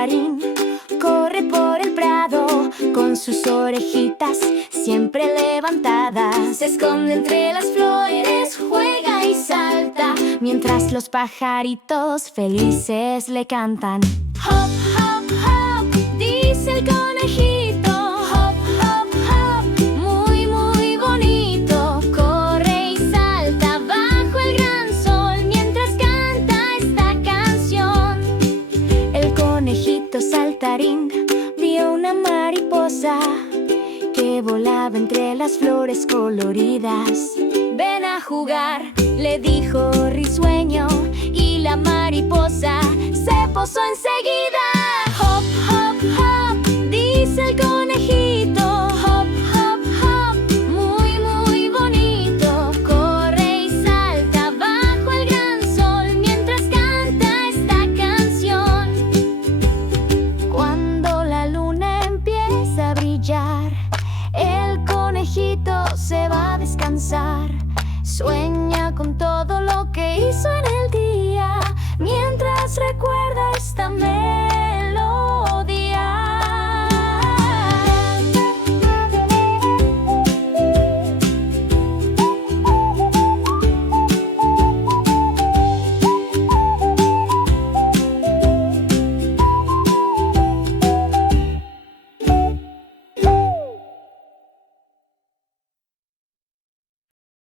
saltarín corre por el prado con sus orejitas siempre levantadas. Se esconde entre las flores, juega y salta, mientras los pajaritos felices le cantan. Hop, hop, hop, dice el conejito. Hop, hop, hop, muy, muy bonito. Corre y salta bajo el gran sol mientras canta esta canción. El conejito saltarín vio una mariposa que volaba entre las flores coloridas. Ven a jugar, le dijo risueño, y la mariposa se posó enseguida. Hop, hop, hop, dice el conejito. Hop, hop, hop, muy, muy bonito. Corre y salta bajo el gran sol mientras canta esta canción. Cuando la luna empieza a brillar, el conejito se va a descansar. Sueña con todo lo que hizo en el día, mientras recuerda esta melodía.